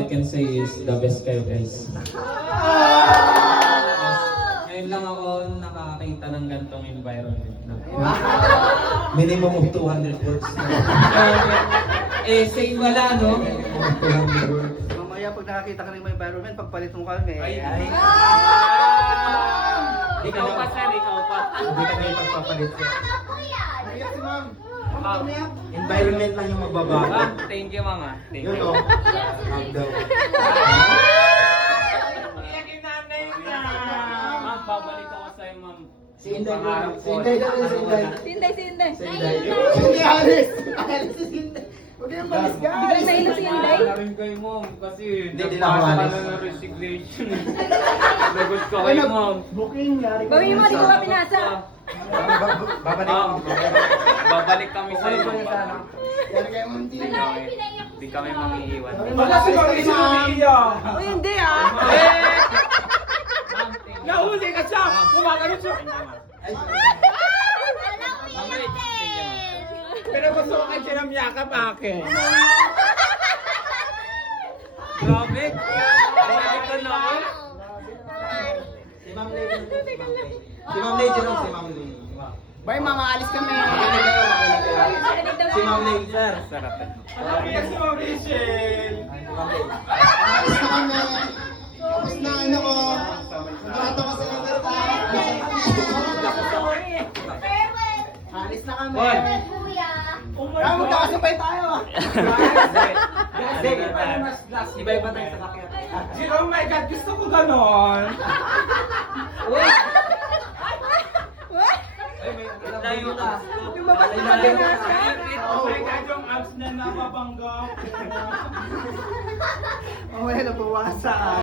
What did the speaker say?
I can say is the best kayo guys. Ngayon lang ako nakakita ng gantong environment na. Minimum of 200 words. Say wala, no? 200 words. Mamaya pag nakakita ka ng may environment, pagpalit mo kami. Ikaw pa, sir. Ikaw pa. Hindi ka na ipagpapalit ko. Ayos si ma'am. Environment lang yung magbabago. Thank you, mama. Thank Yun you. o. Hug daw. Ma'am, babalik ako sa'yo, ma'am. Si Inday daw. Si Inday daw. Si Inday. Sinday, sinday. Si Inday. Hindi, alis! Alis si Inday. Huwag kayong malis, Hindi guys! ka nainom si Inday? Wala rin kayo, ma'am. Kasi Hindi, di na ako nagpasa alis. ka na ng resignation. Lagot ka kayo, ma'am. Booking, yari ko. Bawi mo, di ko ka pinasa. Babalik Ma'am, ko. babalik kami sa iyo. Yari kayo, ma'am. Hindi kami mangiiwan. Wala si ma'am. Uy, hindi ah. Ma'am, thank you. Nahuli ka siya! Kumagano siya! Pero gusto ko kayo siya ng yakap akin. Grabe! Bumalik ka na ako. Si Ma'am Lady. Si Ma'am Lady daw. Si Ma'am Lady. Bay, mga alis kami. Si Ma'am Lady, sir. Sarap. Yes, Ma'am Rachel! Si Ma'am Lady. Alis na kami. Tapos na ano ko. Grato ko sa libertad. Alis na kami. Hoy! Ah, magkakasabay tayo. Iba-iba tayo sa kakit. Oh my God, gusto ko ganon! Tayo ka. Oh my God, yung abs na napabangga. Oh, well, nabawasan.